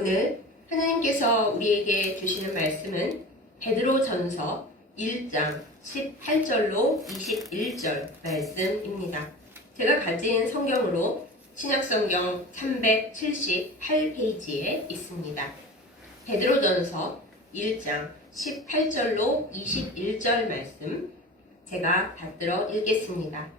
오늘 하나님께서 우리에게 주시는 말씀은 베드로전서 1장 18절로 21절 말씀입니다. 제가 가진 성경으로 신약성경 378페이지에 있습니다. 베드로전서 1장 18절로 21절 말씀 제가 받들어 읽겠습니다.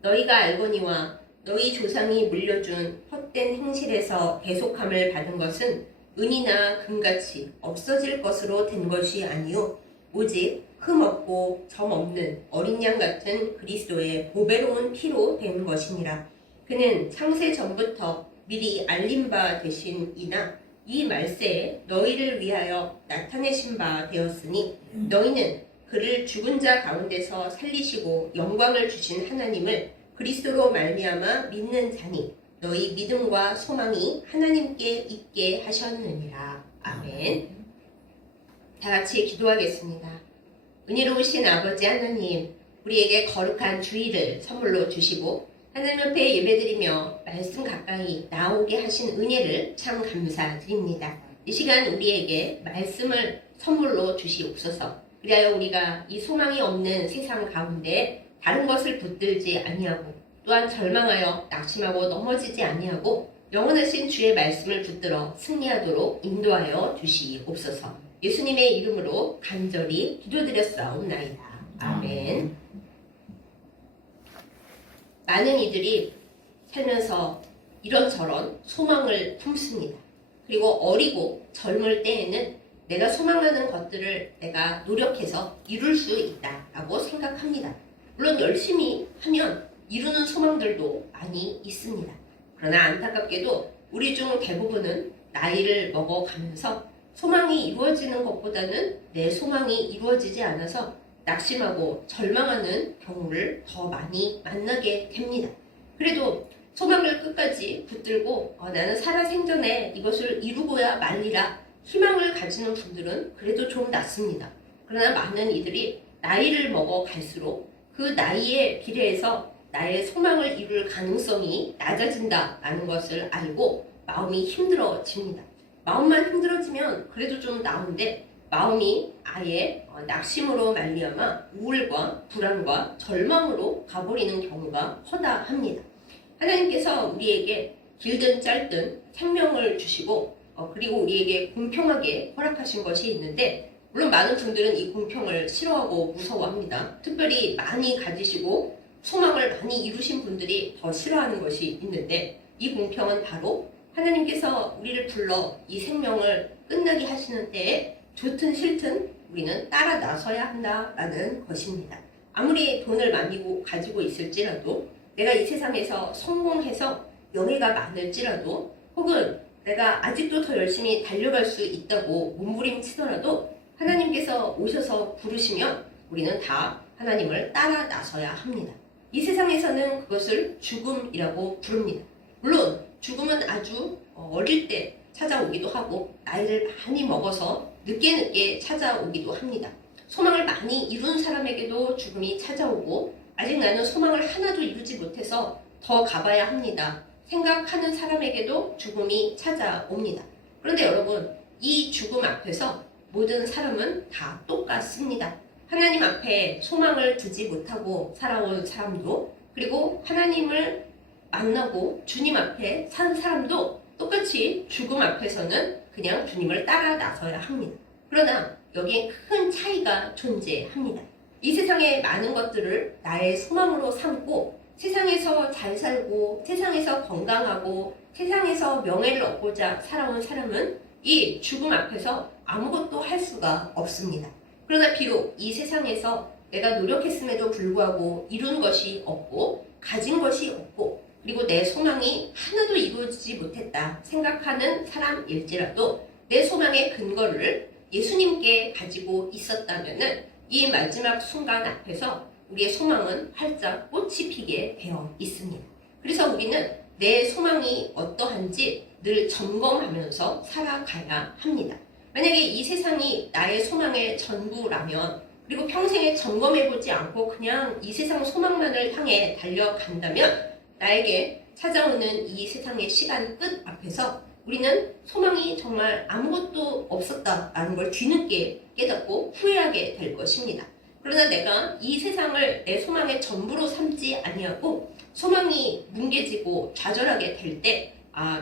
너희가 알거니와 너희 조상이 물려준 헛된 행실에서 대속함을 받은 것은 은이나 금같이 없어질 것으로 된 것이 아니요 오직 흠없고 점없는 어린 양 같은 그리스도의 보배로운 피로 된 것이니라. 그는 창세 전부터 미리 알린 바 되신 이나 이 말세에 너희를 위하여 나타내신 바 되었으니 너희는 그를 죽은 자 가운데서 살리시고 영광을 주신 하나님을 그리스도로 말미암아 믿는 자니 너희 믿음과 소망이 하나님께 있게 하셨느니라. 아멘. 다 같이 기도하겠습니다. 은혜로우신 아버지 하나님, 우리에게 거룩한 주일을 선물로 주시고 하나님 앞에 예배드리며 말씀 가까이 나오게 하신 은혜를 참 감사드립니다. 이 시간 우리에게 말씀을 선물로 주시옵소서. 그리하여 우리가 이 소망이 없는 세상 가운데 다른 것을 붙들지 아니하고 또한 절망하여 낙심하고 넘어지지 아니하고 영원하신 주의 말씀을 붙들어 승리하도록 인도하여 주시옵소서. 예수님의 이름으로 간절히 기도드렸사옵나이다. 아멘. 많은 이들이 살면서 이런저런 소망을 품습니다. 그리고 어리고 젊을 때에는 내가 소망하는 것들을 내가 노력해서 이룰 수 있다라고 생각합니다. 물론 열심히 하면 이루는 소망들도 많이 있습니다. 그러나 안타깝게도 우리 중 대부분은 나이를 먹어가면서 소망이 이루어지는 것보다는 내 소망이 이루어지지 않아서 낙심하고 절망하는 경우를 더 많이 만나게 됩니다. 그래도 소망을 끝까지 붙들고 나는 살아생전에 이것을 이루고야 말리라 희망을 가지는 분들은 그래도 좀 낫습니다. 그러나 많은 이들이 나이를 먹어갈수록 그 나이에 비례해서 나의 소망을 이룰 가능성이 낮아진다라는 것을 알고 마음이 힘들어집니다. 마음만 힘들어지면 그래도 좀 나은데 마음이 아예 낙심으로 말미암아 우울과 불안과 절망으로 가버리는 경우가 허다합니다. 하나님께서 우리에게 길든 짧든 생명을 주시고 그리고 우리에게 공평하게 허락하신 것이 있는데 물론 많은 분들은 이 공평을 싫어하고 무서워합니다. 특별히 많이 가지시고 소망을 많이 이루신 분들이 더 싫어하는 것이 있는데 이 공평은 바로 하나님께서 우리를 불러 이 생명을 끝나게 하시는 때에 좋든 싫든 우리는 따라 나서야 한다라는 것입니다. 아무리 돈을 많이 가지고 있을지라도 내가 이 세상에서 성공해서 명예가 많을지라도 혹은 내가 아직도 더 열심히 달려갈 수 있다고 몸부림치더라도 하나님께서 오셔서 부르시면 우리는 다 하나님을 따라 나서야 합니다. 이 세상에서는 그것을 죽음이라고 부릅니다. 물론 죽음은 아주 어릴 때 찾아오기도 하고 나이를 많이 먹어서 늦게 찾아오기도 합니다. 소망을 많이 이룬 사람에게도 죽음이 찾아오고 아직 나는 소망을 하나도 이루지 못해서 더 가봐야 합니다. 생각하는 사람에게도 죽음이 찾아옵니다. 그런데 여러분, 이 죽음 앞에서 모든 사람은 다 똑같습니다. 하나님 앞에 소망을 두지 못하고 살아온 사람도 그리고 하나님을 만나고 주님 앞에 산 사람도 똑같이 죽음 앞에서는 그냥 주님을 따라 나서야 합니다. 그러나 여기에 큰 차이가 존재합니다. 이 세상의 많은 것들을 나의 소망으로 삼고 세상에서 잘 살고 세상에서 건강하고 세상에서 명예를 얻고자 살아온 사람은 이 죽음 앞에서 아무것도 할 수가 없습니다. 그러나 비록 이 세상에서 내가 노력했음에도 불구하고 이룬 것이 없고 가진 것이 없고 그리고 내 소망이 하나도 이루어지지 못했다 생각하는 사람일지라도 내 소망의 근거를 예수님께 가지고 있었다면 이 마지막 순간 앞에서 우리의 소망은 활짝 꽃이 피게 되어 있습니다. 그래서 우리는 내 소망이 어떠한지 늘 점검하면서 살아가야 합니다. 만약에 이 세상이 나의 소망의 전부라면 그리고 평생에 점검해보지 않고 그냥 이 세상 소망만을 향해 달려간다면 나에게 찾아오는 이 세상의 시간 끝 앞에서 우리는 소망이 정말 아무것도 없었다라는 걸 뒤늦게 깨닫고 후회하게 될 것입니다. 그러나 내가 이 세상을 내 소망의 전부로 삼지 아니하고 소망이 뭉개지고 좌절하게 될 때,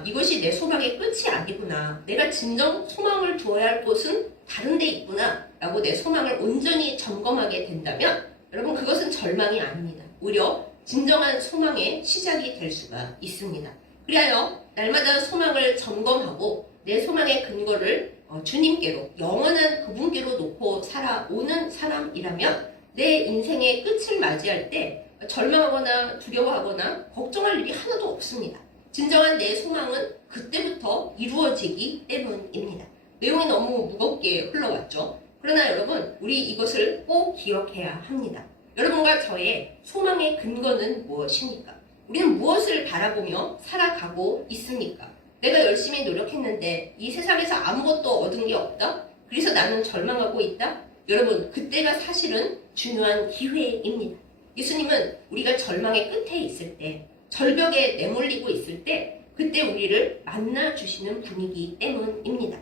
이것이 내 소망의 끝이 아니구나. 내가 진정 소망을 두어야 할 곳은 다른 데 있구나. 라고 내 소망을 온전히 점검하게 된다면, 여러분, 그것은 절망이 아닙니다. 오히려 진정한 소망의 시작이 될 수가 있습니다. 그리하여 날마다 소망을 점검하고 내 소망의 근거를 주님께로, 영원한 그분께로 놓고 살아오는 사람이라면 내 인생의 끝을 맞이할 때 절망하거나 두려워하거나 걱정할 일이 하나도 없습니다. 진정한 내 소망은 그때부터 이루어지기 때문입니다. 내용이 너무 무겁게 흘러왔죠. 그러나 여러분, 우리 이것을 꼭 기억해야 합니다. 여러분과 저의 소망의 근거는 무엇입니까? 우리는 무엇을 바라보며 살아가고 있습니까? 내가 열심히 노력했는데 이 세상에서 아무것도 얻은 게 없다? 그래서 나는 절망하고 있다? 여러분, 그때가 사실은 중요한 기회입니다. 예수님은 우리가 절망의 끝에 있을 때, 절벽에 내몰리고 있을 때, 그때 우리를 만나주시는 분이기 때문입니다.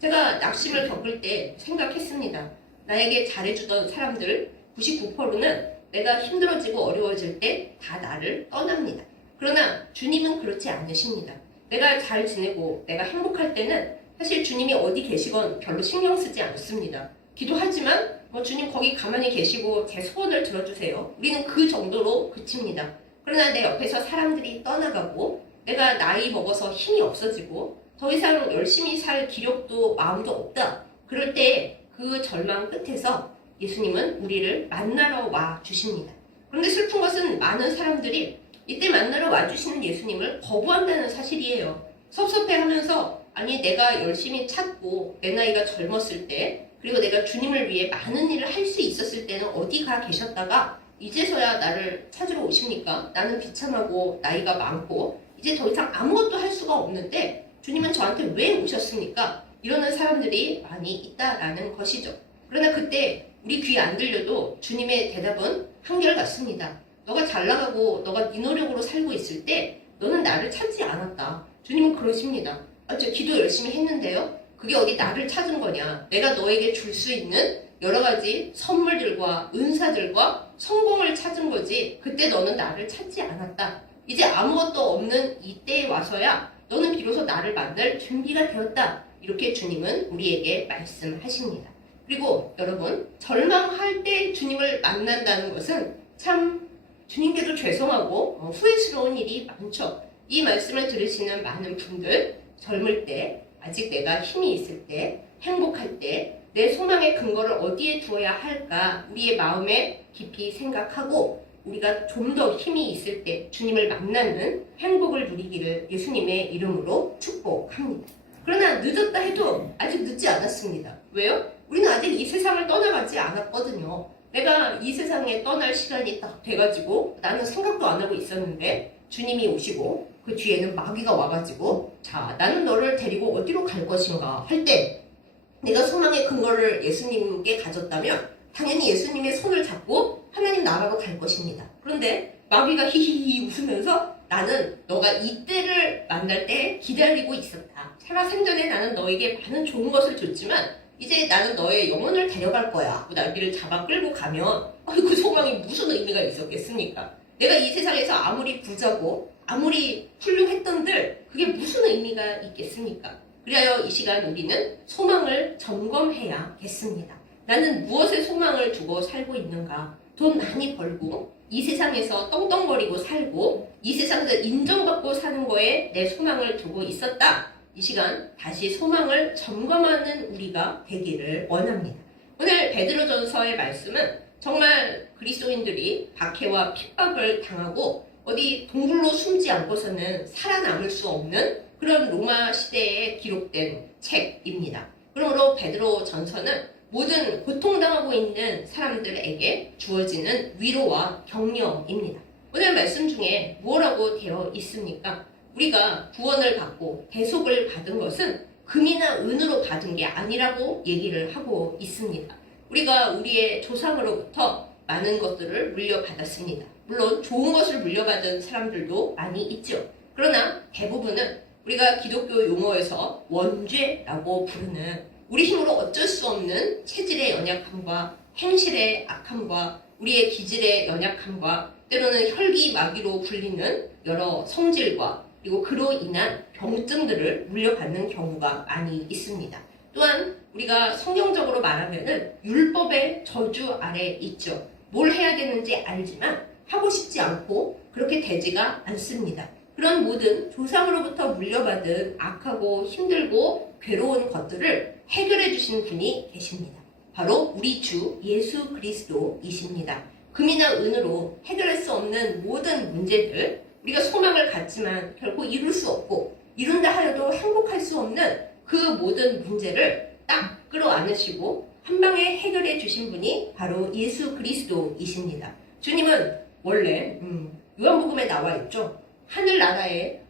제가 낙심을 겪을 때 생각했습니다. 나에게 잘해주던 사람들 99%는 내가 힘들어지고 어려워질 때 다 나를 떠납니다. 그러나 주님은 그렇지 않으십니다. 내가 잘 지내고 내가 행복할 때는 사실 주님이 어디 계시건 별로 신경 쓰지 않습니다. 기도하지만 주님 거기 가만히 계시고 제 소원을 들어주세요. 우리는 그 정도로 그칩니다. 그러나 내 옆에서 사람들이 떠나가고 내가 나이 먹어서 힘이 없어지고 더 이상 열심히 살 기력도 마음도 없다. 그럴 때 그 절망 끝에서 예수님은 우리를 만나러 와 주십니다. 그런데 슬픈 것은 많은 사람들이 이때 만나러 와주시는 예수님을 거부한다는 사실이에요. 섭섭해하면서 아니 내가 열심히 찾고 내 나이가 젊었을 때 그리고 내가 주님을 위해 많은 일을 할 수 있었을 때는 어디 가 계셨다가 이제서야 나를 찾으러 오십니까? 나는 비참하고 나이가 많고 이제 더 이상 아무것도 할 수가 없는데 주님은 저한테 왜 오셨습니까? 이러는 사람들이 많이 있다라는 것이죠. 그러나 그때 우리 귀 안 들려도 주님의 대답은 한결같습니다. 너가 잘 나가고 너가 네 노력으로 살고 있을 때 너는 나를 찾지 않았다. 주님은 그러십니다. 저 기도 열심히 했는데요. 그게 어디 나를 찾은 거냐. 내가 너에게 줄 수 있는 여러 가지 선물들과 은사들과 성공을 찾은 거지. 그때 너는 나를 찾지 않았다. 이제 아무것도 없는 이때에 와서야 너는 비로소 나를 만날 준비가 되었다. 이렇게 주님은 우리에게 말씀하십니다. 그리고 여러분, 절망할 때 주님을 만난다는 것은 참 주님께도 죄송하고 후회스러운 일이 많죠. 이 말씀을 들으시는 많은 분들, 젊을 때, 아직 내가 힘이 있을 때, 행복할 때, 내 소망의 근거를 어디에 두어야 할까 우리의 마음에 깊이 생각하고 우리가 좀 더 힘이 있을 때 주님을 만나는 행복을 누리기를 예수님의 이름으로 축복합니다. 그러나 늦었다 해도 아직 늦지 않았습니다. 왜요? 우리는 아직 이 세상을 떠나가지 않았거든요. 내가 이 세상에 떠날 시간이 딱 돼가지고 나는 생각도 안 하고 있었는데 주님이 오시고 그 뒤에는 마귀가 와가지고 자, 나는 너를 데리고 어디로 갈 것인가 할 때 내가 소망의 근거를 예수님께 가졌다면 당연히 예수님의 손을 잡고 하나님 나라로 갈 것입니다. 그런데 마귀가 히히히 웃으면서 나는 너가 이때를 만날 때 기다리고 있었다. 살아생전에 나는 너에게 많은 좋은 것을 줬지만 이제 나는 너의 영혼을 데려갈 거야. 나귀를 잡아 끌고 가면 그 소망이 무슨 의미가 있었겠습니까? 내가 이 세상에서 아무리 부자고 아무리 훌륭했던들 그게 무슨 의미가 있겠습니까? 그리하여 이 시간 우리는 소망을 점검해야겠습니다. 나는 무엇에 소망을 두고 살고 있는가? 돈 많이 벌고 이 세상에서 떵떵거리고 살고 이 세상에서 인정받고 사는 거에 내 소망을 두고 있었다. 이 시간 다시 소망을 점검하는 우리가 되기를 원합니다. 오늘 베드로전서의 말씀은 정말 그리스도인들이 박해와 핍박을 당하고 어디 동굴로 숨지 않고서는 살아남을 수 없는 그런 로마 시대에 기록된 책입니다. 그러므로 베드로전서는 모든 고통당하고 있는 사람들에게 주어지는 위로와 격려입니다. 오늘 말씀 중에 뭐라고 되어 있습니까? 우리가 구원을 받고 대속을 받은 것은 금이나 은으로 받은 게 아니라고 얘기를 하고 있습니다. 우리가 우리의 조상으로부터 많은 것들을 물려받았습니다. 물론 좋은 것을 물려받은 사람들도 많이 있죠. 그러나 대부분은 우리가 기독교 용어에서 원죄라고 부르는 우리 힘으로 어쩔 수 없는 체질의 연약함과 행실의 악함과 우리의 기질의 연약함과 때로는 혈기마귀로 불리는 여러 성질과 그리고 그로 인한 병증들을 물려받는 경우가 많이 있습니다. 또한 우리가 성경적으로 말하면은 율법의 저주 아래 있죠. 뭘 해야 되는지 알지만 하고 싶지 않고 그렇게 되지가 않습니다. 그런 모든 조상으로부터 물려받은 악하고 힘들고 괴로운 것들을 해결해 주신 분이 계십니다. 바로 우리 주 예수 그리스도이십니다. 금이나 은으로 해결할 수 없는 모든 문제들, 우리가 소망을 갖지만 결국 이룰 수 없고 이룬다 하여도 행복할 수 없는 그 모든 문제를 딱 끌어안으시고 한 방에 해결해 주신 분이 바로 예수 그리스도이십니다. 주님은 원래 요한복음에 나와 있죠. 하늘나라에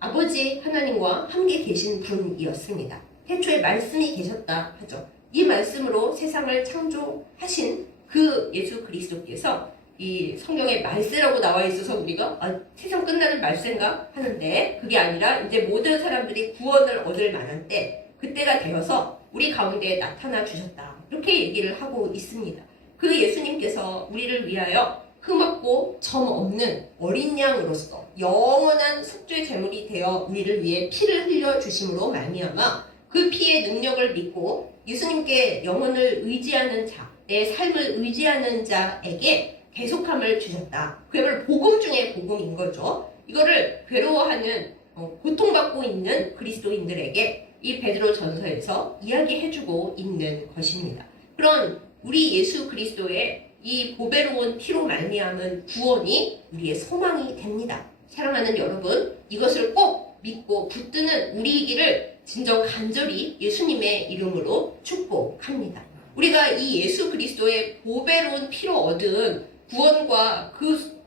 아버지 하나님과 함께 계신 분이었습니다. 태초에 말씀이 계셨다 하죠. 이 말씀으로 세상을 창조하신 그 예수 그리스도께서 이 성경에 말세라고 나와 있어서 우리가 세상 끝나는 말세인가 하는데 그게 아니라 이제 모든 사람들이 구원을 얻을 만한 때 그때가 되어서 우리 가운데 나타나 주셨다. 이렇게 얘기를 하고 있습니다. 그 예수님께서 우리를 위하여 흠없고 점 없는 어린 양으로서 영원한 속죄 제물이 되어 우리를 위해 피를 흘려 주심으로 말미암아 그 피의 능력을 믿고 예수님께 영혼을 의지하는 자, 내 삶을 의지하는 자에게 계속함을 주셨다. 그야말로 복음 중에 복음인 거죠. 이거를 괴로워하는 고통받고 있는 그리스도인들에게 이 베드로 전서에서 이야기해주고 있는 것입니다. 그런 우리 예수 그리스도의 이 보배로운 피로 말미암은 구원이 우리의 소망이 됩니다. 사랑하는 여러분, 이것을 꼭 믿고 붙드는 우리이기를 진정 간절히 예수님의 이름으로 축복합니다. 우리가 이 예수 그리스도의 보배로운 피로 얻은 구원과 그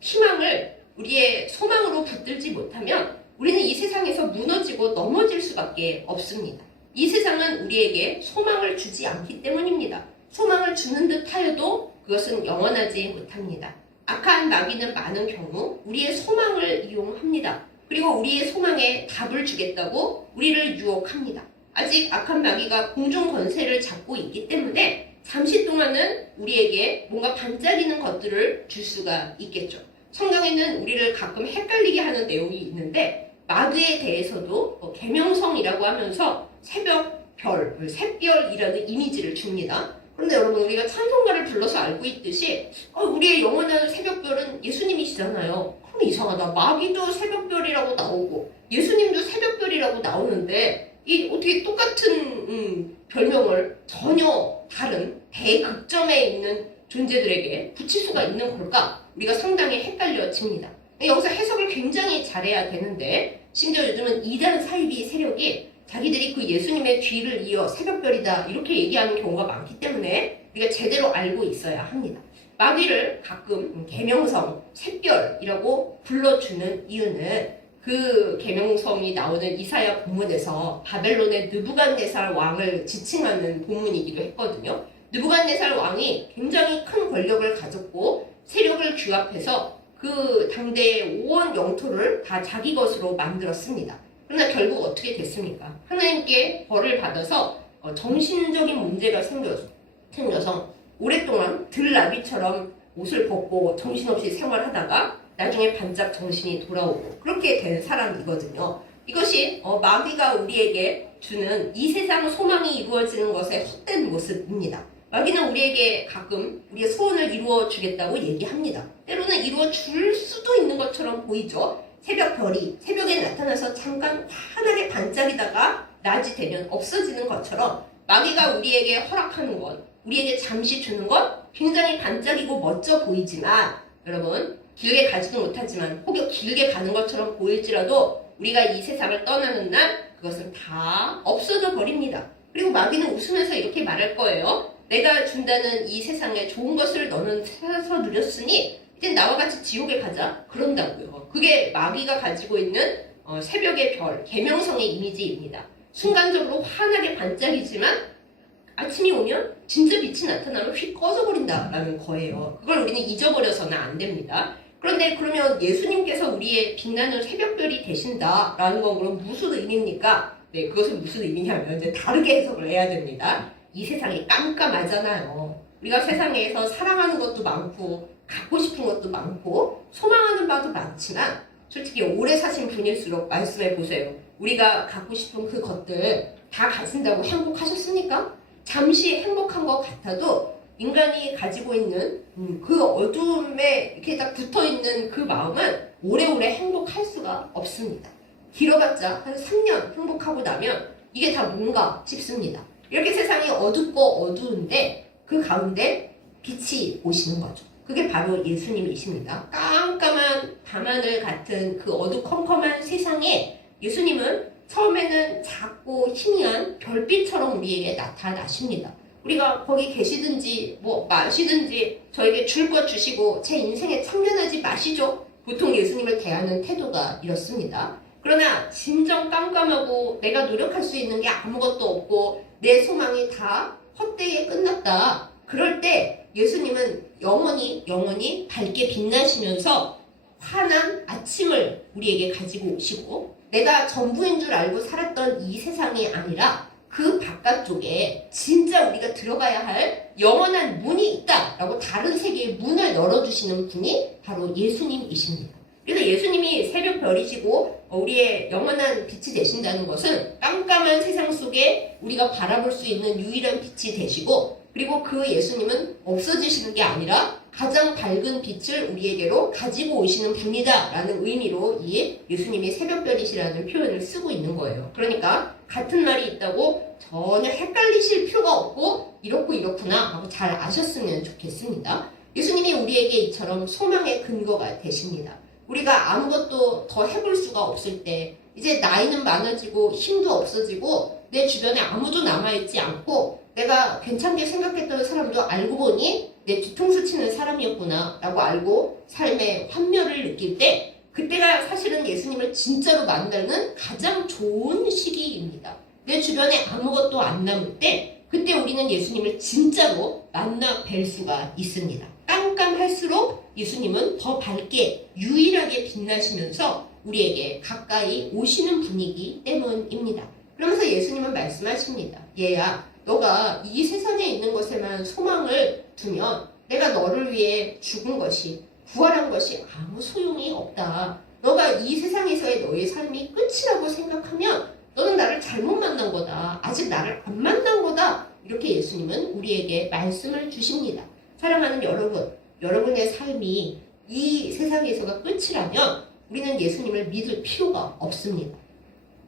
희망을 우리의 소망으로 붙들지 못하면 우리는 이 세상에서 무너지고 넘어질 수밖에 없습니다. 이 세상은 우리에게 소망을 주지 않기 때문입니다. 소망을 주는 듯 하여도 그것은 영원하지 못합니다. 악한 마귀는 많은 경우 우리의 소망을 이용합니다. 그리고 우리의 소망에 답을 주겠다고 우리를 유혹합니다. 아직 악한 마귀가 공중 권세를 잡고 있기 때문에 잠시 동안은 우리에게 뭔가 반짝이는 것들을 줄 수가 있겠죠. 성경에는 우리를 가끔 헷갈리게 하는 내용이 있는데 마귀에 대해서도 계명성이라고 하면서 새벽별, 샛별이라는 이미지를 줍니다. 그런데 여러분, 우리가 찬송가를 불러서 알고 있듯이 우리의 영원한 새벽별은 예수님이시잖아요. 그럼 이상하다. 마귀도 새벽별이라고 나오고 예수님도 새벽별이라고 나오는데 이 어떻게 똑같은 별명을 전혀 다른 대극점에 있는 존재들에게 붙일 수가 있는 걸까? 우리가 상당히 헷갈려집니다. 여기서 해석을 굉장히 잘해야 되는데 심지어 요즘은 이단 사이비 세력이 자기들이 그 예수님의 뒤를 이어 새벽별이다 이렇게 얘기하는 경우가 많기 때문에 우리가 제대로 알고 있어야 합니다. 마귀를 가끔 계명성, 샛별이라고 불러주는 이유는 그 계명성이 나오는 이사야 본문에서 바벨론의 느부갓네살 왕을 지칭하는 본문이기도 했거든요. 느부갓네살 왕이 굉장히 큰 권력을 가졌고 세력을 규합해서 그 당대의 온 영토를 다 자기 것으로 만들었습니다. 그러나 결국 어떻게 됐습니까? 하나님께 벌을 받아서 정신적인 문제가 생겨서 오랫동안 들나비처럼 옷을 벗고 정신없이 생활하다가 나중에 반짝 정신이 돌아오고 그렇게 된 사람이거든요. 이것이 마귀가 우리에게 주는 이 세상 소망이 이루어지는 것의 헛된 모습입니다. 마귀는 우리에게 가끔 우리의 소원을 이루어 주겠다고 얘기합니다. 때로는 이루어 줄 수도 있는 것처럼 보이죠. 새벽별이 새벽에 나타나서 잠깐 환하게 반짝이다가 낮이 되면 없어지는 것처럼 마귀가 우리에게 허락하는 것, 우리에게 잠시 주는 것 굉장히 반짝이고 멋져 보이지만 여러분 길게 가지도 못하지만 혹여 길게 가는 것처럼 보일지라도 우리가 이 세상을 떠나는 날 그것은 다 없어져 버립니다. 그리고 마귀는 웃으면서 이렇게 말할 거예요. 내가 준다는 이 세상에 좋은 것을 너는 찾아서 누렸으니 이제 나와 같이 지옥에 가자 그런다고요. 그게 마귀가 가지고 있는 새벽의 별, 계명성의 이미지입니다. 순간적으로 환하게 반짝이지만 아침이 오면 진짜 빛이 나타나면 휙 꺼져버린다라는 거예요. 그걸 우리는 잊어버려서는 안 됩니다. 그런데 그러면 예수님께서 우리의 빛나는 새벽별이 되신다라는 건 그럼 무슨 의미입니까? 네, 그것은 무슨 의미냐면 이제 다르게 해석을 해야 됩니다. 이 세상이 깜깜하잖아요. 우리가 세상에서 사랑하는 것도 많고 갖고 싶은 것도 많고 소망하는 바도 많지만 솔직히 오래 사신 분일수록 말씀해 보세요. 우리가 갖고 싶은 그 것들 다 가진다고 행복하셨습니까? 잠시 행복한 것 같아도 인간이 가지고 있는 그 어둠에 이렇게 딱 붙어있는 그 마음은 오래오래 행복할 수가 없습니다. 길어봤자 한 3년 행복하고 나면 이게 다 뭔가 싶습니다. 이렇게 세상이 어둡고 어두운데 그 가운데 빛이 오시는 거죠. 그게 바로 예수님이십니다. 깜깜한 밤하늘 같은 그 어두컴컴한 세상에 예수님은 처음에는 작고 희미한 별빛처럼 우리에게 나타나십니다. 우리가 거기 계시든지 뭐 마시든지 저에게 줄 것 주시고 제 인생에 참견하지 마시죠. 보통 예수님을 대하는 태도가 이렇습니다. 그러나 진정 깜깜하고 내가 노력할 수 있는 게 아무것도 없고 내 소망이 다 헛되게 끝났다. 그럴 때 예수님은 영원히 밝게 빛나시면서 환한 아침을 우리에게 가지고 오시고 내가 전부인 줄 알고 살았던 이 세상이 아니라 그 바깥쪽에 진짜 우리가 들어가야 할 영원한 문이 있다라고 다른 세계의 문을 열어주시는 분이 바로 예수님이십니다. 그래서 예수님이 새벽별이시고 우리의 영원한 빛이 되신다는 것은 깜깜한 세상 속에 우리가 바라볼 수 있는 유일한 빛이 되시고 그리고 그 예수님은 없어지시는 게 아니라 가장 밝은 빛을 우리에게로 가지고 오시는 분이다 라는 의미로 이 예수님이 새벽별이시라는 표현을 쓰고 있는 거예요. 그러니까 같은 말이 있다고 전혀 헷갈리실 필요가 없고 이렇고 이렇구나 하고 잘 아셨으면 좋겠습니다. 예수님이 우리에게 이처럼 소망의 근거가 되십니다. 우리가 아무것도 더 해볼 수가 없을 때 이제 나이는 많아지고 힘도 없어지고 내 주변에 아무도 남아있지 않고 내가 괜찮게 생각했던 사람도 알고 보니 내 뒤통수 치는 사람이었구나 라고 알고 삶의 환멸을 느낄 때 그때가 사실은 예수님을 진짜로 만나는 가장 좋은 시기입니다. 내 주변에 아무것도 안 남을 때 그때 우리는 예수님을 진짜로 만나 뵐 수가 있습니다. 깜깜할수록 예수님은 더 밝게 유일하게 빛나시면서 우리에게 가까이 오시는 분이기 때문입니다. 그러면서 예수님은 말씀하십니다. 얘야, 너가 이 세상에 있는 것에만 소망을 두면 내가 너를 위해 죽은 것이 부활한 것이 아무 소용이 없다. 너가 이 세상에서의 너의 삶이 끝이라고 생각하면 너는 나를 잘못 만난 거다. 아직 나를 안 만난 거다. 이렇게 예수님은 우리에게 말씀을 주십니다. 사랑하는 여러분, 여러분의 삶이 이 세상에서가 끝이라면 우리는 예수님을 믿을 필요가 없습니다.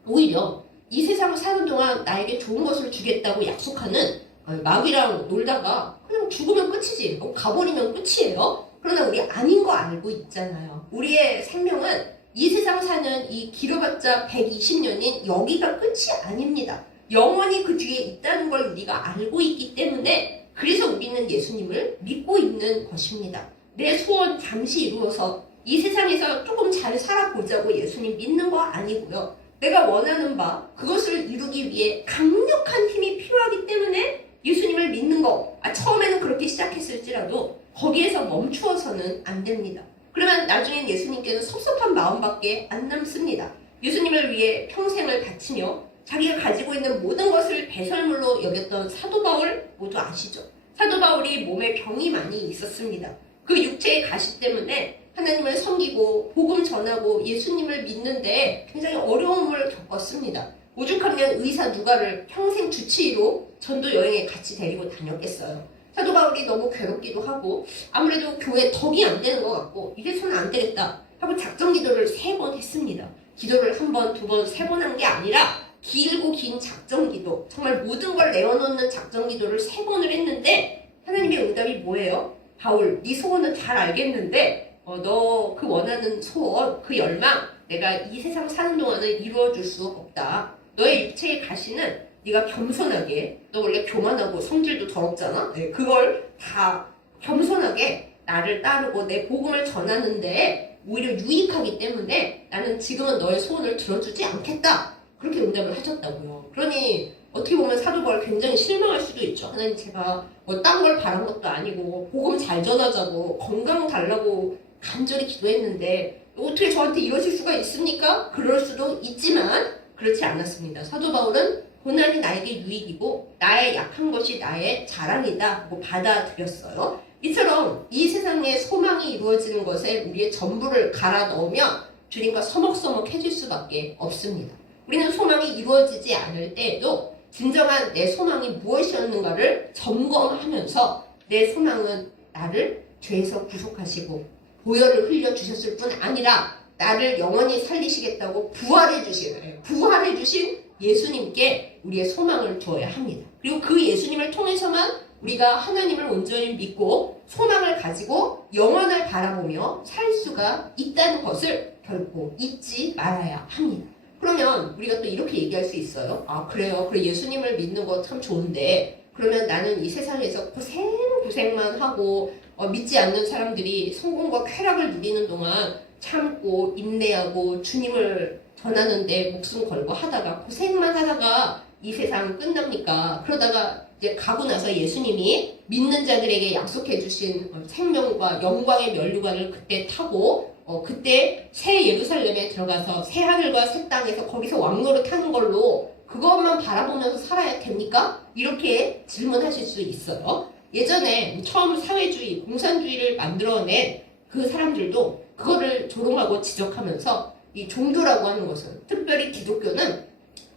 오히려 이 세상을 사는 동안 나에게 좋은 것을 주겠다고 약속하는 마귀랑 놀다가 그냥 죽으면 끝이지, 가버리면 끝이에요. 그러나 우리 아닌 거 알고 있잖아요. 우리의 생명은 이 세상 사는 이 길어봤자 120년인 여기가 끝이 아닙니다. 영원히 그 뒤에 있다는 걸 우리가 알고 있기 때문에 그래서 우리는 예수님을 믿고 있는 것입니다. 내 소원 잠시 이루어서 이 세상에서 조금 잘 살아보자고 예수님 믿는 거 아니고요. 내가 원하는 바 그것을 이루기 위해 강력한 힘이 필요하기 때문에 예수님을 믿는 거. 처음에는 그렇게 시작했을지라도 거기에서 멈추어서는 안 됩니다. 그러면 나중엔 예수님께는 섭섭한 마음밖에 안 남습니다. 예수님을 위해 평생을 바치며 자기가 가지고 있는 모든 것을 배설물로 여겼던 사도 바울 모두 아시죠? 사도 바울이 몸에 병이 많이 있었습니다. 그 육체의 가시 때문에 하나님을 섬기고 복음 전하고 예수님을 믿는데 굉장히 어려움을 겪었습니다. 오죽하면 의사 누가를 평생 주치의로 전도 여행에 같이 데리고 다녔겠어요. 사도 바울이 너무 괴롭기도 하고 아무래도 교회 덕이 안 되는 것 같고 이래서는 안 되겠다 하고 작정 기도를 3번 했습니다. 기도를 1번, 2번, 3번 한 게 아니라 길고 긴 작정 기도, 정말 모든 걸 내어놓는 작정 기도를 3번을 했는데 하나님의 응답이 뭐예요? 바울, 네 소원은 잘 알겠는데 너 그 원하는 소원, 그 열망 내가 이 세상 사는 동안은 이루어줄 수 없다. 너의 육체의 가시는 네가 겸손하게, 너 원래 교만하고 성질도 더럽잖아. 그걸 다 겸손하게 나를 따르고 내 복음을 전하는데 오히려 유익하기 때문에 나는 지금은 너의 소원을 들어주지 않겠다. 그렇게 응답을 하셨다고요. 그러니 어떻게 보면 사도 바울 굉장히 실망할 수도 있죠. 하나님 제가 뭐 딴 걸 바란 것도 아니고 복음 잘 전하자고 건강 달라고 간절히 기도했는데 어떻게 저한테 이러실 수가 있습니까? 그럴 수도 있지만 그렇지 않았습니다. 사도 바울은 고난이 나에게 유익이고 나의 약한 것이 나의 자랑이다 하고 받아들였어요. 이처럼 이 세상에 소망이 이루어지는 것에 우리의 전부를 갈아 넣으면 주님과 서먹서먹해질 수밖에 없습니다. 우리는 소망이 이루어지지 않을 때에도 진정한 내 소망이 무엇이었는가를 점검하면서 내 소망은 나를 죄에서 구속하시고 보혈을 흘려주셨을 뿐 아니라 나를 영원히 살리시겠다고 부활해 주신 예수님께 우리의 소망을 두어야 합니다. 그리고 그 예수님을 통해서만 우리가 하나님을 온전히 믿고 소망을 가지고 영원을 바라보며 살 수가 있다는 것을 결코 잊지 말아야 합니다. 그러면 우리가 또 이렇게 얘기할 수 있어요. 아, 그래요. 그래, 예수님을 믿는 거 참 좋은데 그러면 나는 이 세상에서 고생만 하고 믿지 않는 사람들이 성공과 쾌락을 누리는 동안 참고 인내하고 주님을 전하는데 목숨 걸고 하다가 고생만 하다가 이 세상 끝납니까? 그러다가 이제 가고 나서 예수님이 믿는 자들에게 약속해 주신 생명과 영광의 면류관을 그때 타고 그때 새 예루살렘에 들어가서 새 하늘과 새 땅에서 거기서 왕노릇 하는 걸로 그것만 바라보면서 살아야 됩니까? 이렇게 질문하실 수 있어요. 예전에 처음 사회주의, 공산주의를 만들어낸 그 사람들도 그거를 조롱하고 지적하면서 이 종교라고 하는 것은, 특별히 기독교는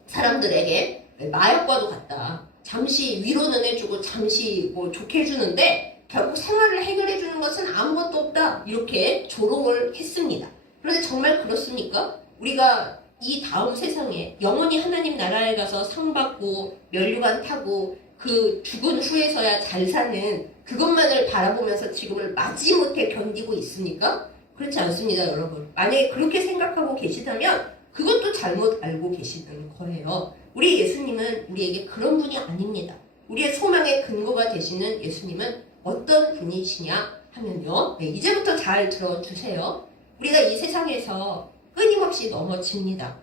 사람들에게 마약과도 같다. 잠시 위로는 해주고 잠시 뭐 좋게 해주는데 결국 생활을 해결해주는 것은 아무것도 없다. 이렇게 조롱을 했습니다. 그런데 정말 그렇습니까? 우리가 이 다음 세상에 영원히 하나님 나라에 가서 상 받고 면류관 타고 그 죽은 후에서야 잘 사는 그것만을 바라보면서 지금을 마지못해 견디고 있습니까? 그렇지 않습니다, 여러분. 만약에 그렇게 생각하고 계시다면 그것도 잘못 알고 계시는 거예요. 우리 예수님은 우리에게 그런 분이 아닙니다. 우리의 소망의 근거가 되시는 예수님은 어떤 분이시냐 하면요. 네, 이제부터 잘 들어주세요. 우리가 이 세상에서 끊임없이 넘어집니다.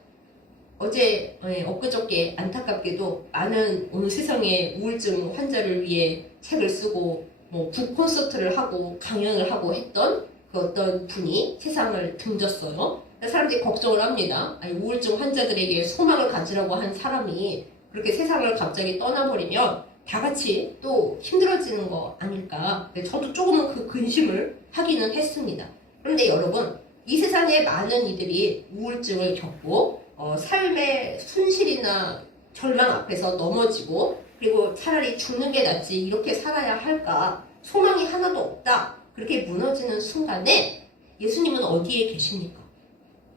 엊그저께 안타깝게도 많은 온 세상의 우울증 환자를 위해 책을 쓰고 북 콘서트를 하고 강연을 하고 했던 그 어떤 분이 세상을 등졌어요. 사람들이 걱정을 합니다. 아니, 우울증 환자들에게 소망을 가지라고 한 사람이 그렇게 세상을 갑자기 떠나버리면 다 같이 또 힘들어지는 거 아닐까. 저도 조금은 그 근심을 하기는 했습니다. 그런데 여러분, 이 세상에 많은 이들이 우울증을 겪고 삶의 순실이나 절망 앞에서 넘어지고 그리고 차라리 죽는 게 낫지 이렇게 살아야 할까, 소망이 하나도 없다, 그렇게 무너지는 순간에 예수님은 어디에 계십니까?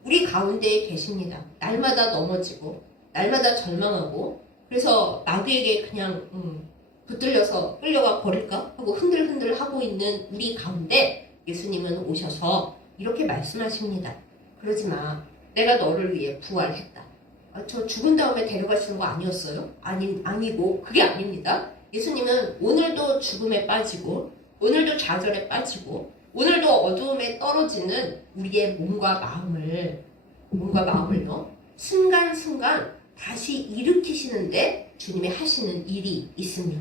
우리 가운데에 계십니다. 날마다 넘어지고 날마다 절망하고 그래서 마귀에게 그냥 붙들려서 끌려가 버릴까 하고 흔들흔들 하고 있는 우리 가운데 예수님은 오셔서 이렇게 말씀하십니다. 그러지 마. 내가 너를 위해 부활했다. 저 죽은 다음에 데려가시는 거 아니었어요? 아니고 그게 아닙니다. 예수님은 오늘도 죽음에 빠지고 오늘도 좌절에 빠지고 오늘도 어두움에 떨어지는 우리의 몸과 마음을요 순간순간 다시 일으키시는데 주님이 하시는 일이 있습니다.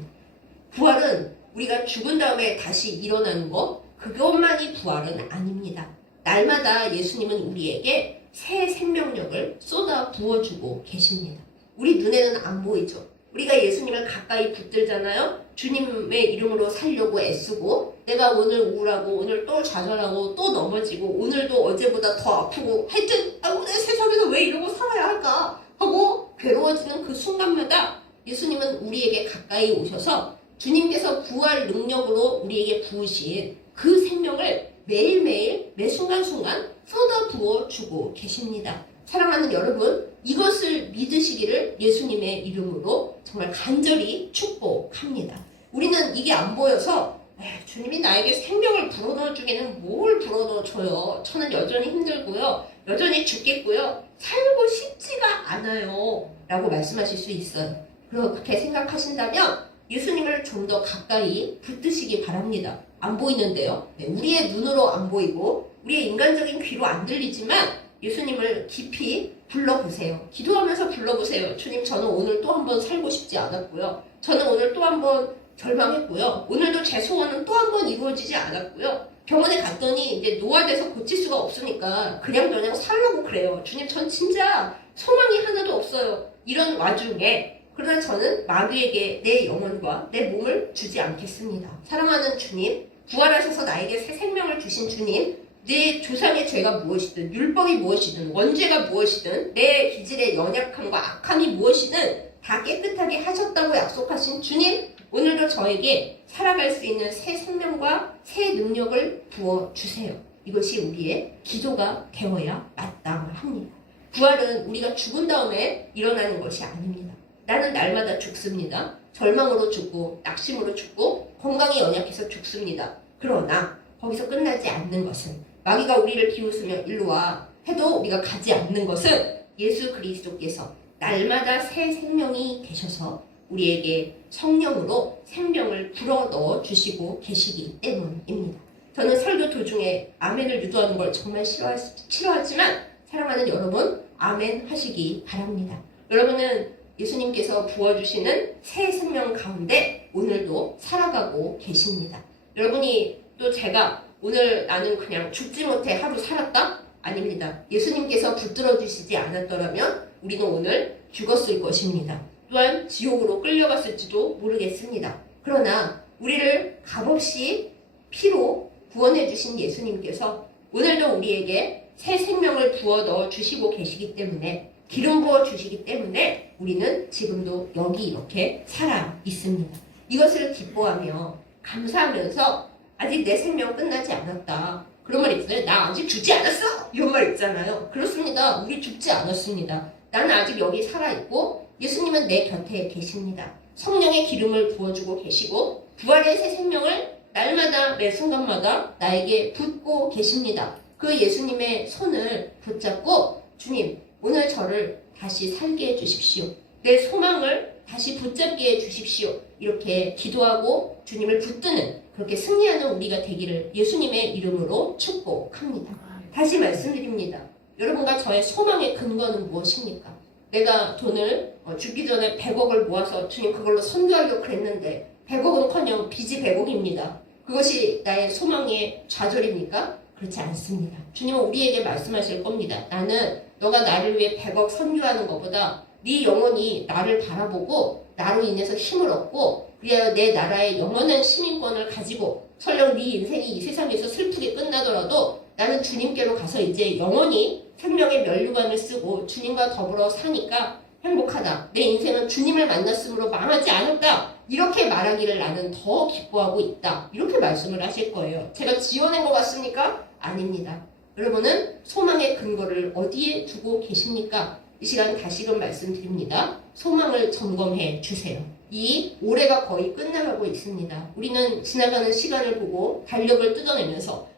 부활은 우리가 죽은 다음에 다시 일어나는 것, 그것만이 부활은 아닙니다. 날마다 예수님은 우리에게 새 생명력을 쏟아 부어주고 계십니다. 우리 눈에는 안 보이죠. 우리가 예수님을 가까이 붙들잖아요. 주님의 이름으로 살려고 애쓰고 내가 오늘 우울하고 오늘 또 좌절하고 또 넘어지고 오늘도 어제보다 더 아프고 하여튼 내 세상에서 왜 이러고 살아야 할까 하고 괴로워지는 그 순간마다 예수님은 우리에게 가까이 오셔서 주님께서 부활 능력으로 우리에게 부으신 그 생명을 매일매일 매 순간순간 쏟아 부어주고 계십니다. 사랑하는 여러분, 이것을 믿으시기를 예수님의 이름으로 정말 간절히 축복합니다. 우리는 이게 안 보여서 주님이 나에게 생명을 불어넣어주기는 뭘 불어넣어줘요. 저는 여전히 힘들고요. 여전히 죽겠고요. 살고 싶지가 않아요. 라고 말씀하실 수 있어요. 그렇게 생각하신다면 예수님을 좀 더 가까이 붙드시기 바랍니다. 안 보이는데요. 우리의 눈으로 안 보이고 우리의 인간적인 귀로 안 들리지만 예수님을 깊이 불러보세요. 기도하면서 불러보세요. 주님, 저는 오늘 또 한 번 살고 싶지 않았고요. 저는 오늘 또 한 번 절망했고요. 오늘도 제 소원은 또 한 번 이루어지지 않았고요. 병원에 갔더니 이제 노화돼서 고칠 수가 없으니까 그냥 살라고 그래요. 주님, 전 진짜 소망이 하나도 없어요. 이런 와중에 그러나 저는 마귀에게 내 영혼과 내 몸을 주지 않겠습니다. 사랑하는 주님, 부활하셔서 나에게 새 생명을 주신 주님, 내 조상의 죄가 무엇이든, 율법이 무엇이든, 원죄가 무엇이든, 내 기질의 연약함과 악함이 무엇이든 다 깨끗하게 하셨다고 약속하신 주님, 오늘도 저에게 살아갈 수 있는 새 생명과 새 능력을 부어주세요. 이것이 우리의 기도가 되어야 마땅합니다. 부활은 우리가 죽은 다음에 일어나는 것이 아닙니다. 나는 날마다 죽습니다. 절망으로 죽고 낙심으로 죽고 건강이 연약해서 죽습니다. 그러나 거기서 끝나지 않는 것은, 마귀가 우리를 비웃으며 일로 와 해도 우리가 가지 않는 것은 예수 그리스도께서 날마다 새 생명이 되셔서 우리에게 성령으로 생명을 불어넣어 주시고 계시기 때문입니다. 저는 설교 도중에 아멘을 유도하는 걸 정말 싫어하지만 사랑하는 여러분, 아멘 하시기 바랍니다. 여러분은 예수님께서 부어주시는 새 생명 가운데 오늘도 살아가고 계십니다. 여러분이 또 제가 오늘 나는 그냥 죽지 못해 하루 살았다? 아닙니다. 예수님께서 붙들어 주시지 않았더라면 우리는 오늘 죽었을 것입니다. 또한 지옥으로 끌려갔을지도 모르겠습니다. 그러나 우리를 값없이 피로 구원해 주신 예수님께서 오늘도 우리에게 새 생명을 부어 넣어 주시고 계시기 때문에, 기름 부어 주시기 때문에 우리는 지금도 여기 이렇게 살아 있습니다. 이것을 기뻐하며 감사하면서 아직 내 생명 끝나지 않았다. 그런 말 있잖아요. 나 아직 죽지 않았어! 이런 말 있잖아요. 그렇습니다. 우리 죽지 않았습니다. 나는 아직 여기 살아있고 예수님은 내 곁에 계십니다. 성령의 기름을 부어주고 계시고 부활의 새 생명을 날마다 매 순간마다 나에게 붓고 계십니다. 그 예수님의 손을 붙잡고 주님, 오늘 저를 다시 살게 해주십시오. 내 소망을 다시 붙잡게 해주십시오. 이렇게 기도하고 주님을 붙드는, 그렇게 승리하는 우리가 되기를 예수님의 이름으로 축복합니다. 다시 말씀드립니다. 여러분과 저의 소망의 근거는 무엇입니까? 내가 돈을 죽기 전에 100억을 모아서 주님 그걸로 선교하려고 그랬는데 100억은커녕 빚이 100억입니다. 그것이 나의 소망의 좌절입니까? 그렇지 않습니다. 주님은 우리에게 말씀하실 겁니다. 나는 너가 나를 위해 100억 선교하는 것보다 네 영혼이 나를 바라보고 나로 인해서 힘을 얻고 그래야 내 나라의 영원한 시민권을 가지고 설령 네 인생이 이 세상에서 슬프게 끝나더라도 나는 주님께로 가서 이제 영원히 생명의 면류관을 쓰고 주님과 더불어 사니까 행복하다. 내 인생은 주님을 만났으므로 망하지 않았다. 이렇게 말하기를 나는 더 기뻐하고 있다. 이렇게 말씀을 하실 거예요. 제가 지어낸 것 같습니까? 아닙니다. 여러분은 소망의 근거를 어디에 두고 계십니까? 이 시간 다시금 말씀드립니다. 소망을 점검해 주세요. 이 올해가 거의 끝나가고 있습니다. 우리는 지나가는 시간을 보고 달력을 뜯어내면서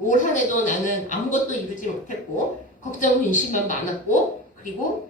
올 한 해도 나는 아무것도 이루지 못했고 걱정 근심만 많았고 그리고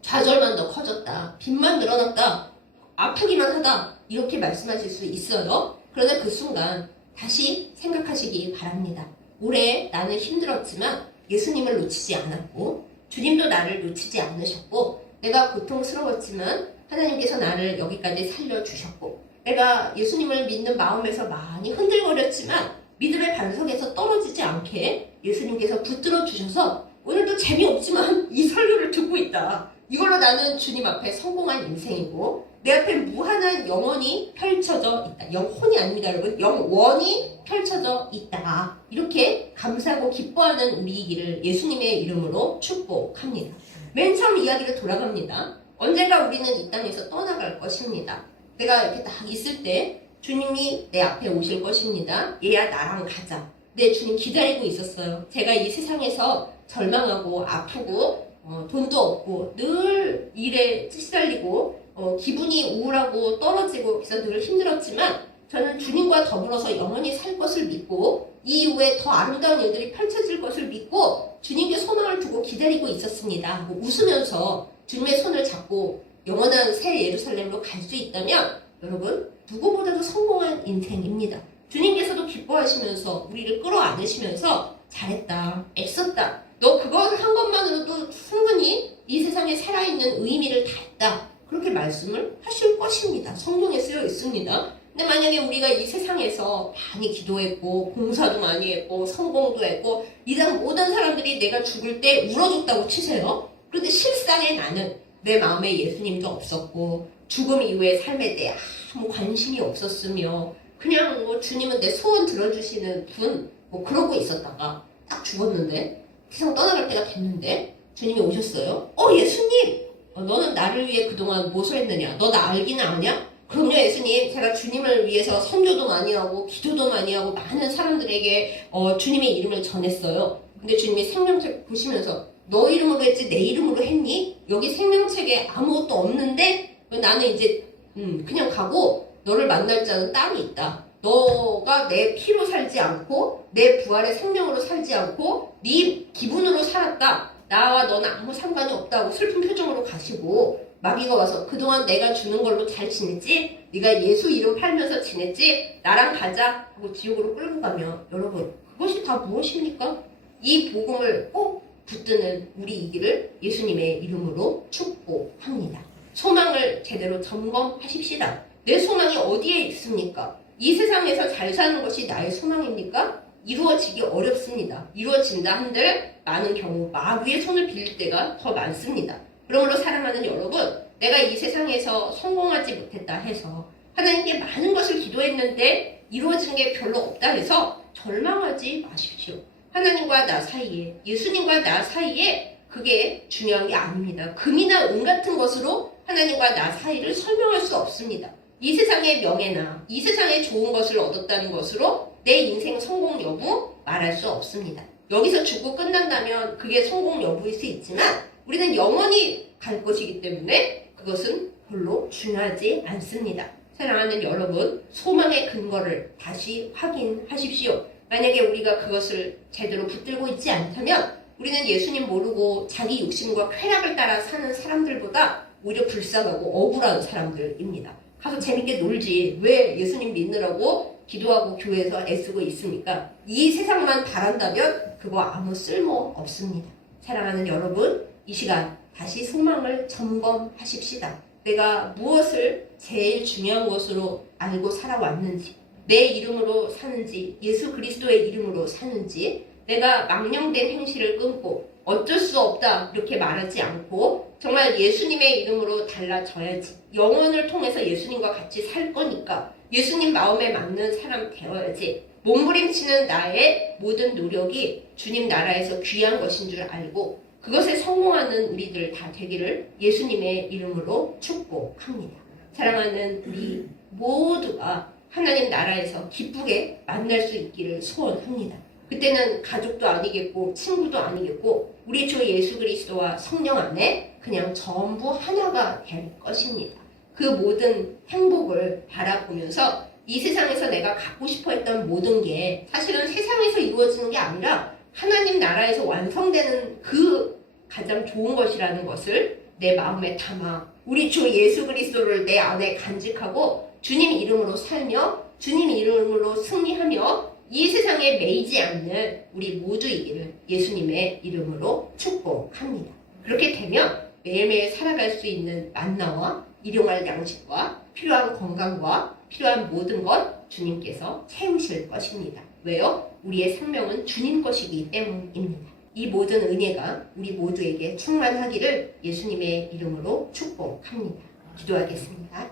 좌절만 더 커졌다. 빚만 늘어났다. 아프기만 하다. 이렇게 말씀하실 수 있어요. 그러나 그 순간 다시 생각하시기 바랍니다. 올해 나는 힘들었지만 예수님을 놓치지 않았고 주님도 나를 놓치지 않으셨고 내가 고통스러웠지만 하나님께서 나를 여기까지 살려주셨고 내가 예수님을 믿는 마음에서 많이 흔들거렸지만 믿음의 반석에서 떨어지지 않게 예수님께서 붙들어 주셔서 오늘도 재미없지만 이 설교를 듣고 있다. 이걸로 나는 주님 앞에 성공한 인생이고 내 앞에 무한한 영원이 펼쳐져 있다. 영혼이 아닙니다, 여러분. 영원이 펼쳐져 있다. 이렇게 감사하고 기뻐하는 우리이기를 예수님의 이름으로 축복합니다. 맨 처음 이야기를 돌아갑니다. 언젠가 우리는 이 땅에서 떠나갈 것입니다. 내가 이렇게 딱 있을 때 주님이 내 앞에 오실 것입니다. 얘야 나랑 가자. 네, 주님 기다리고 있었어요. 제가 이 세상에서 절망하고 아프고 돈도 없고 늘 일에 시달리고 기분이 우울하고 떨어지고 그래서 늘 힘들었지만 저는 주님과 더불어서 영원히 살 것을 믿고 이 이후에 더 아름다운 일들이 펼쳐질 것을 믿고 주님께 소망을 두고 기다리고 있었습니다. 웃으면서 주님의 손을 잡고 영원한 새 예루살렘으로 갈 수 있다면 여러분 누구보다도 성공한 인생입니다. 주님께서도 기뻐하시면서 우리를 끌어안으시면서 잘했다, 애썼다, 너 그거 한 것만으로도 충분히 이 세상에 살아있는 의미를 다 했다. 그렇게 말씀을 하실 것입니다. 성경에 쓰여 있습니다. 근데 만약에 우리가 이 세상에서 많이 기도했고 봉사도 많이 했고 성공도 했고 이런 모든 사람들이 내가 죽을 때 울어줬다고 치세요. 그런데 실상에 나는 내 마음에 예수님도 없었고 죽음 이후의 삶에 대해 아무 관심이 없었으며 그냥 뭐 주님은 내 소원 들어주시는 분 뭐 그러고 있었다가 딱 죽었는데 세상 떠나갈 때가 됐는데 주님이 오셨어요. 예수님 너는 나를 위해 그동안 무엇을 했느냐? 너 나 알기는 아냐? 그럼요 예수님, 제가 주님을 위해서 선교도 많이 하고 기도도 많이 하고 많은 사람들에게 주님의 이름을 전했어요. 근데 주님이 생명책 보시면서 너 이름으로 했지 내 이름으로 했니? 여기 생명책에 아무것도 없는데 나는 이제 그냥 가고 너를 만날 자는 따로 있다. 너가 내 피로 살지 않고 내 부활의 생명으로 살지 않고 네 기분으로 살았다. 나와 너는 아무 상관이 없다고 슬픈 표정으로 가시고 마귀가 와서 그동안 내가 주는 걸로 잘 지냈지? 네가 예수 이름 팔면서 지냈지? 나랑 가자 하고 지옥으로 끌고 가면 여러분 그것이 다 무엇입니까? 이 복음을 꼭 붙드는 우리 이기를 예수님의 이름으로 축복합니다. 소망을 제대로 점검하십시다. 내 소망이 어디에 있습니까? 이 세상에서 잘 사는 것이 나의 소망입니까? 이루어지기 어렵습니다. 이루어진다 한들 많은 경우 마귀의 손을 빌릴 때가 더 많습니다. 그러므로 사랑하는 여러분, 내가 이 세상에서 성공하지 못했다 해서 하나님께 많은 것을 기도했는데 이루어지는 게 별로 없다 해서 절망하지 마십시오. 하나님과 나 사이에, 예수님과 나 사이에 그게 중요한 게 아닙니다. 금이나 은 같은 것으로 하나님과 나 사이를 설명할 수 없습니다. 이 세상의 명예나 이 세상의 좋은 것을 얻었다는 것으로 내 인생 성공 여부 말할 수 없습니다. 여기서 죽고 끝난다면 그게 성공 여부일 수 있지만 우리는 영원히 갈 것이기 때문에 그것은 별로 중요하지 않습니다. 사랑하는 여러분, 소망의 근거를 다시 확인하십시오. 만약에 우리가 그것을 제대로 붙들고 있지 않다면 우리는 예수님 모르고 자기 욕심과 쾌락을 따라 사는 사람들보다 오히려 불쌍하고 억울한 사람들입니다. 가서 재밌게 놀지 왜 예수님 믿느라고 기도하고 교회에서 애쓰고 있습니까? 이 세상만 바란다면 그거 아무 쓸모 없습니다. 사랑하는 여러분, 이 시간 다시 소망을 점검하십시다. 내가 무엇을 제일 중요한 것으로 알고 살아왔는지, 내 이름으로 사는지, 예수 그리스도의 이름으로 사는지, 내가 망령된 행실을 끊고 어쩔 수 없다 이렇게 말하지 않고 정말 예수님의 이름으로 달라져야지. 영혼을 통해서 예수님과 같이 살 거니까 예수님 마음에 맞는 사람 되어야지. 몸부림치는 나의 모든 노력이 주님 나라에서 귀한 것인 줄 알고 그것에 성공하는 우리들 다 되기를 예수님의 이름으로 축복합니다. 사랑하는 우리 모두가 하나님 나라에서 기쁘게 만날 수 있기를 소원합니다. 그때는 가족도 아니겠고 친구도 아니겠고 우리 주 예수 그리스도와 성령 안에 그냥 전부 하나가 될 것입니다. 그 모든 행복을 바라보면서 이 세상에서 내가 갖고 싶어 했던 모든 게 사실은 세상에서 이루어지는 게 아니라 하나님 나라에서 완성되는 그 가장 좋은 것이라는 것을 내 마음에 담아 우리 주 예수 그리스도를 내 안에 간직하고 주님 이름으로 살며 주님 이름으로 승리하며 이 세상에 매이지 않는 우리 모두이기를 예수님의 이름으로 축복합니다. 그렇게 되면 매일매일 살아갈 수 있는 만나와 일용할 양식과 필요한 건강과 필요한 모든 것 주님께서 채우실 것입니다. 왜요? 우리의 생명은 주님 것이기 때문입니다. 이 모든 은혜가 우리 모두에게 충만하기를 예수님의 이름으로 축복합니다. 기도하겠습니다.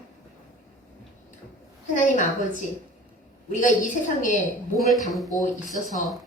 하나님 아버지, 우리가 이 세상에 몸을 담고 있어서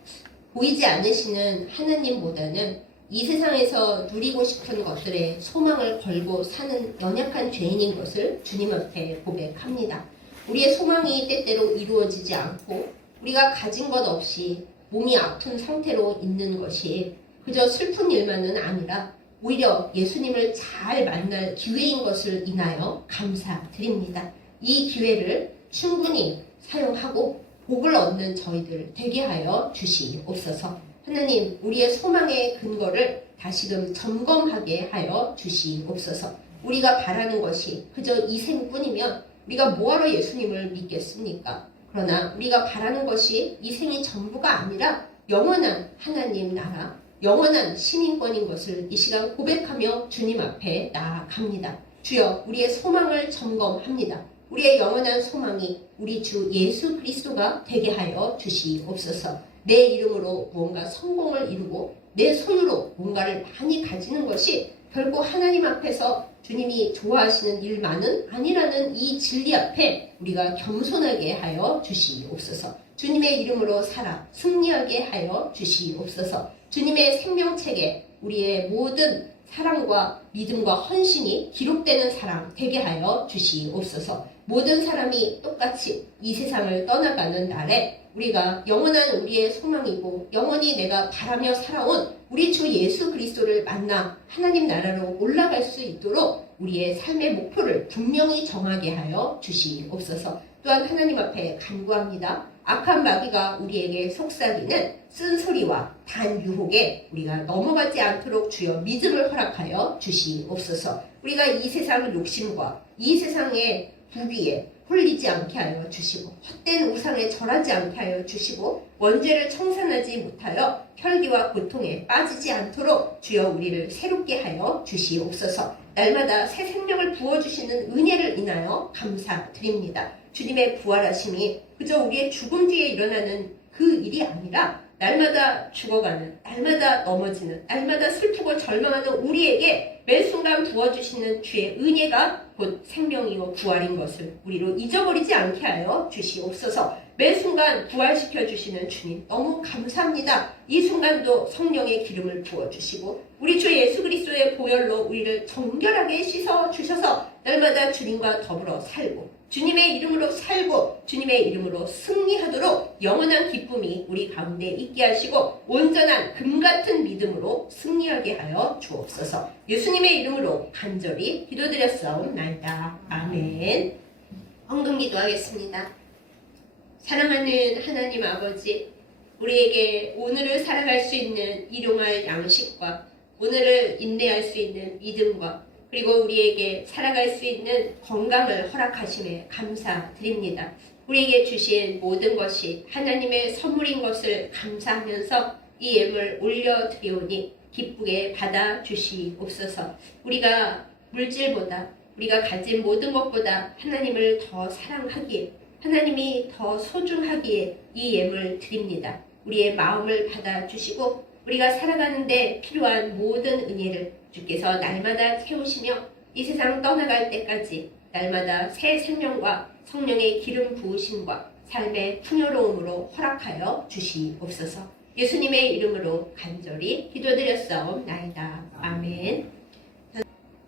보이지 않으시는 하나님보다는 이 세상에서 누리고 싶은 것들에 소망을 걸고 사는 연약한 죄인인 것을 주님 앞에 고백합니다. 우리의 소망이 때때로 이루어지지 않고 우리가 가진 것 없이 몸이 아픈 상태로 있는 것이 그저 슬픈 일만은 아니라 오히려 예수님을 잘 만날 기회인 것을 인하여 감사드립니다. 이 기회를 충분히 사용하고 복을 얻는 저희들 되게 하여 주시옵소서. 하나님, 우리의 소망의 근거를 다시금 점검하게 하여 주시옵소서. 우리가 바라는 것이 그저 이 생뿐이면 우리가 뭐하러 예수님을 믿겠습니까? 그러나 우리가 바라는 것이 이 생이 전부가 아니라 영원한 하나님 나라, 영원한 시민권인 것을 이 시간 고백하며 주님 앞에 나아갑니다. 주여 우리의 소망을 점검합니다. 우리의 영원한 소망이 우리 주 예수 그리스도가 되게 하여 주시옵소서. 내 이름으로 무언가 성공을 이루고 내 소유로 뭔가를 많이 가지는 것이 결코 하나님 앞에서 주님이 좋아하시는 일만은 아니라는 이 진리 앞에 우리가 겸손하게 하여 주시옵소서. 주님의 이름으로 살아 승리하게 하여 주시옵소서. 주님의 생명책에 우리의 모든 사랑과 믿음과 헌신이 기록되는 사람 되게 하여 주시옵소서. 모든 사람이 똑같이 이 세상을 떠나가는 날에 우리가 영원한 우리의 소망이고 영원히 내가 바라며 살아온 우리 주 예수 그리스도를 만나 하나님 나라로 올라갈 수 있도록 우리의 삶의 목표를 분명히 정하게 하여 주시옵소서. 또한 하나님 앞에 간구합니다. 악한 마귀가 우리에게 속삭이는 쓴소리와 단 유혹에 우리가 넘어가지 않도록 주여 믿음을 허락하여 주시옵소서. 우리가 이 세상 욕심과 이 세상의 부귀에 홀리지 않게 하여 주시고 헛된 우상에 절하지 않게 하여 주시고 원죄를 청산하지 못하여 혈기와 고통에 빠지지 않도록 주여 우리를 새롭게 하여 주시옵소서. 날마다 새 생명을 부어주시는 은혜를 인하여 감사드립니다. 주님의 부활하심이 그저 우리의 죽음 뒤에 일어나는 그 일이 아니라 날마다 죽어가는, 날마다 넘어지는, 날마다 슬프고 절망하는 우리에게 매 순간 부어주시는 주의 은혜가 곧 생명이요 부활인 것을 우리로 잊어버리지 않게 하여 주시옵소서. 매 순간 부활시켜 주시는 주님 너무 감사합니다. 이 순간도 성령의 기름을 부어주시고 우리 주 예수 그리스도의 보혈로 우리를 정결하게 씻어 주셔서 날마다 주님과 더불어 살고 주님의 이름으로 살고 주님의 이름으로 승리하도록 영원한 기쁨이 우리 가운데 있게 하시고 온전한 금같은 믿음으로 승리하게 하여 주옵소서. 예수님의 이름으로 간절히 기도드렸사옵나이다. 아멘. 헌금 기도하겠습니다. 사랑하는 하나님 아버지, 우리에게 오늘을 살아갈 수 있는 일용할 양식과 오늘을 인내할 수 있는 믿음과 그리고 우리에게 살아갈 수 있는 건강을 허락하심에 감사드립니다. 우리에게 주신 모든 것이 하나님의 선물인 것을 감사하면서 이 예물 올려드리오니 기쁘게 받아주시옵소서. 우리가 물질보다 우리가 가진 모든 것보다 하나님을 더 사랑하기에 하나님이 더 소중하기에 이 예물 드립니다. 우리의 마음을 받아주시고 우리가 살아가는데 필요한 모든 은혜를 주께서 날마다 채우시며 이 세상 떠나갈 때까지 날마다 새 생명과 성령의 기름 부으심과 삶의 풍요로움으로 허락하여 주시옵소서. 예수님의 이름으로 간절히 기도드렸사옵나이다. 아멘.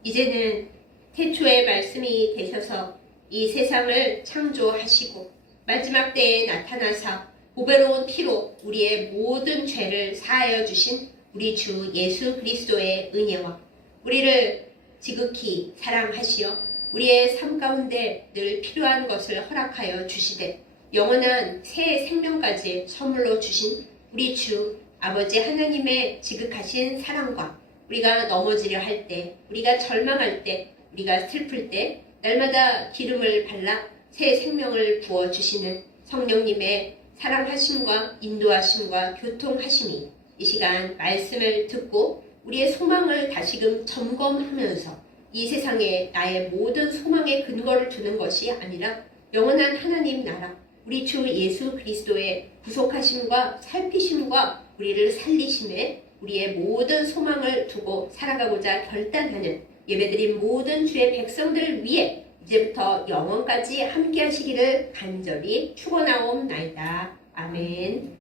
이제는 태초의 말씀이 되셔서 이 세상을 창조하시고 마지막 때에 나타나사 보배로운 피로 우리의 모든 죄를 사하여 주신 우리 주 예수 그리스도의 은혜와 우리를 지극히 사랑하시어 우리의 삶 가운데 늘 필요한 것을 허락하여 주시되 영원한 새 생명까지 선물로 주신 우리 주 아버지 하나님의 지극하신 사랑과 우리가 넘어지려 할 때, 우리가 절망할 때, 우리가 슬플 때 날마다 기름을 발라 새 생명을 부어주시는 성령님의 사랑하심과 인도하심과 교통하심이 이 시간 말씀을 듣고 우리의 소망을 다시금 점검하면서 이 세상에 나의 모든 소망의 근거를 두는 것이 아니라 영원한 하나님 나라 우리 주 예수 그리스도의 구속하심과 살피심과 우리를 살리심에 우리의 모든 소망을 두고 살아가고자 결단하는 예배드린 모든 주의 백성들을 위해 이제부터 영원까지 함께 하시기를 간절히 축원하옵나이다. 아멘.